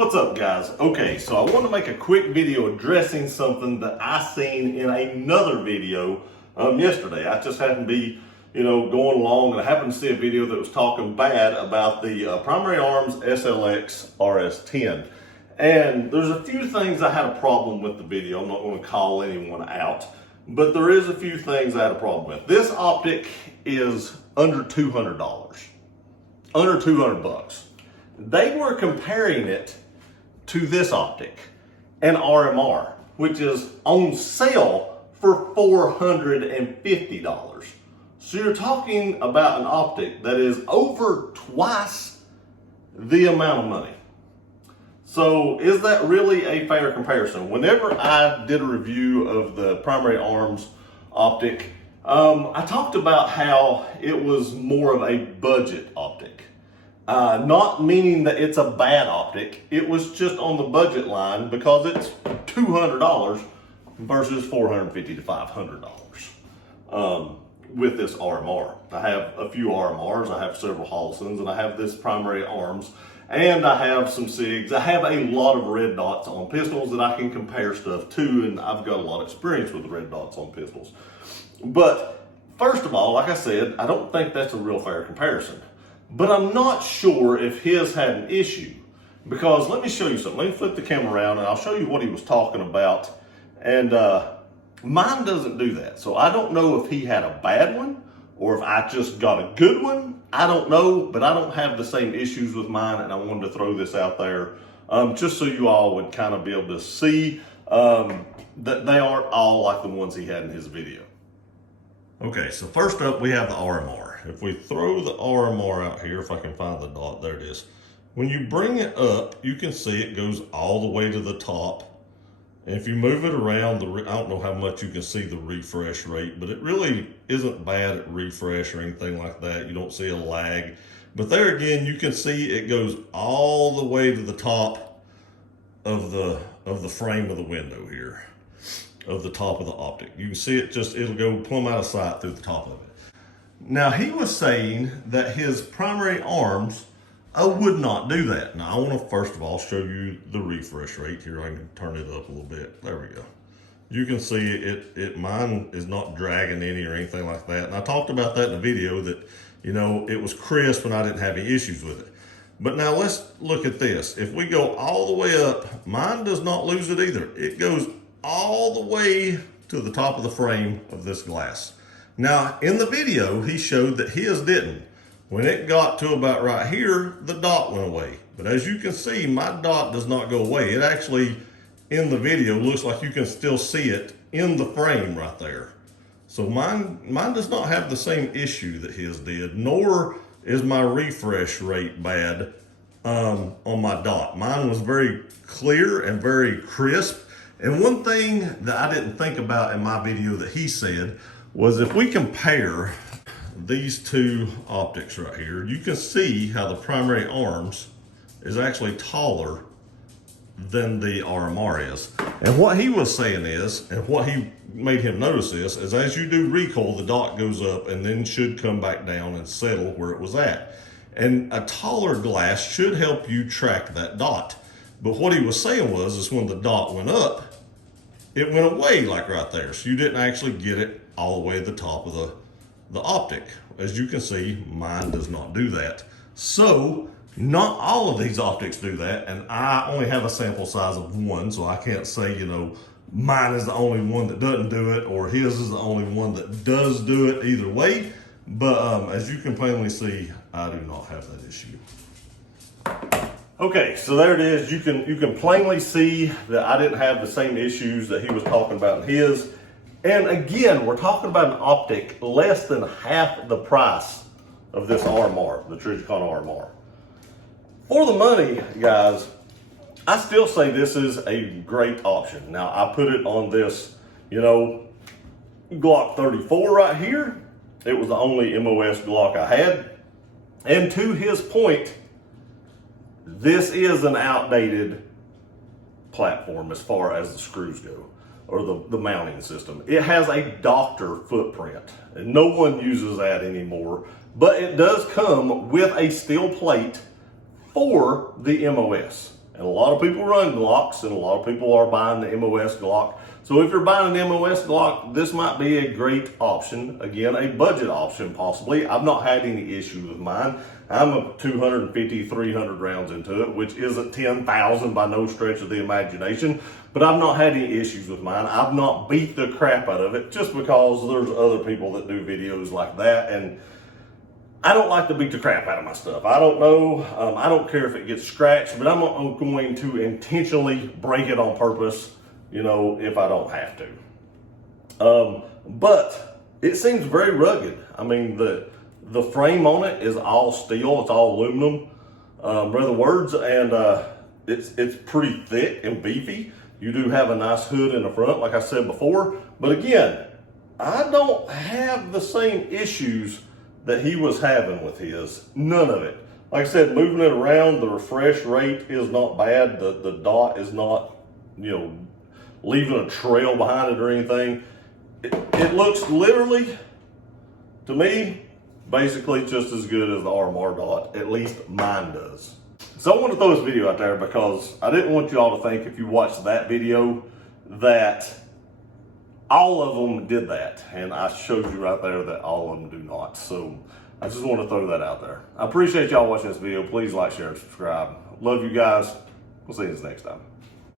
What's up, guys? Okay, so I want to make a quick video addressing something that I seen in another video yesterday. I just happened to be, going along, and I happened to see a video that was talking bad about the Primary Arms SLX RS-10. And there's a few things I had a problem with the video. I'm not going to call anyone out, but there is a few things I had a problem with. This optic is under $200, under 200 bucks. They were comparing it to this optic, an RMR, which is on sale for $450. So you're talking about an optic that is over twice the amount of money. So is that really a fair comparison? Whenever I did a review of the Primary Arms optic, I talked about how it was more of a budget optic. Not meaning that it's a bad optic. It was just on the budget line because it's $200 versus $450 to $500 with this RMR. I have a few RMRs, I have several Hollisons, and I have this Primary Arms, and I have some SIGs. I have a lot of red dots on pistols that I can compare stuff to, and I've got a lot of experience with the red dots on pistols. But first of all, like I said, I don't think that's a real fair comparison. But I'm not sure if his had an issue, because let me show you something. Let me flip the camera around and I'll show you what he was talking about. And mine doesn't do that. So I don't know if he had a bad one or if I just got a good one. I don't know, but I don't have the same issues with mine, and I wanted to throw this out there just so you all would kind of be able to see that they aren't all like the ones he had in his video. Okay, so first up we have the RMR. If we throw the RMR out here, if I can find the dot, there it is. When you bring it up, you can see it goes all the way to the top. And if you move it around, I don't know how much you can see the refresh rate, but it really isn't bad at refresh or anything like that. You don't see a lag. But there again, you can see it goes all the way to the top of the frame of the window here, of the top of the optic. You can see it it'll go plumb out of sight through the top of it. Now, he was saying that his Primary Arms would not do that. Now, I want to first of all show you the refresh rate here. I can turn it up a little bit. There we go. You can see mine is not dragging any or anything like that. And I talked about that in the video that, it was crisp and I didn't have any issues with it. But now let's look at this. If we go all the way up, mine does not lose it either. It goes all the way to the top of the frame of this glass. Now, in the video, he showed that his didn't. When it got to about right here, the dot went away. But as you can see, my dot does not go away. It actually, in the video, looks like you can still see it in the frame right there. So mine does not have the same issue that his did, nor is my refresh rate bad on my dot. Mine was very clear and very crisp. And one thing that I didn't think about in my video that he said was if we compare these two optics right here, you can see how the Primary Arms is actually taller than the RMR is. And what he was saying is, and what he made him notice is as you do recoil, the dot goes up and then should come back down and settle where it was at. And a taller glass should help you track that dot. But what he was saying is when the dot went up, it went away like right there. So you didn't actually get it all the way to the top of the optic. As you can see, mine does not do that. So not all of these optics do that, and I only have a sample size of one, so I can't say, mine is the only one that doesn't do it or his is the only one that does do it. Either way, but as you can plainly see, I do not have that issue. Okay, so there it is. You can plainly see that I didn't have the same issues that he was talking about in his. And again, we're talking about an optic less than half the price of this RMR, the Trijicon RMR. For the money, guys, I still say this is a great option. Now, I put it on this, Glock 34 right here. It was the only MOS Glock I had. And to his point, this is an outdated platform as far as the screws go, or the mounting system. It has a doctor footprint, and no one uses that anymore, but it does come with a steel plate for the MOS. And a lot of people run Glocks, and a lot of people are buying the MOS Glock. So if you're buying an MOS Glock, this might be a great option. Again, a budget option possibly. I've not had any issues with mine. I'm a 250, 300 rounds into it, which isn't 10,000 by no stretch of the imagination. But I've not had any issues with mine. I've not beat the crap out of it just because there's other people that do videos like that. And I don't like to beat the crap out of my stuff. I don't know. I don't care if it gets scratched, but I'm going to intentionally break it on purpose, you know, if I don't have to. But it seems very rugged. I mean, the frame on it is all steel. It's all aluminum, rather words, and it's pretty thick and beefy. You do have a nice hood in the front, like I said before. But again, I don't have the same issues that he was having with his. None of it. Like I said, moving it around, the refresh rate is not bad. The dot is not, you know, leaving a trail behind it or anything. It looks literally, to me, basically just as good as the RMR dot. At least mine does. So I want to throw this video out there because I didn't want you all to think if you watched that video that all of them did that. And I showed you right there that all of them do not. So I just want to throw that out there. I appreciate y'all watching this video. Please like, share, and subscribe. Love you guys. We'll see you next time.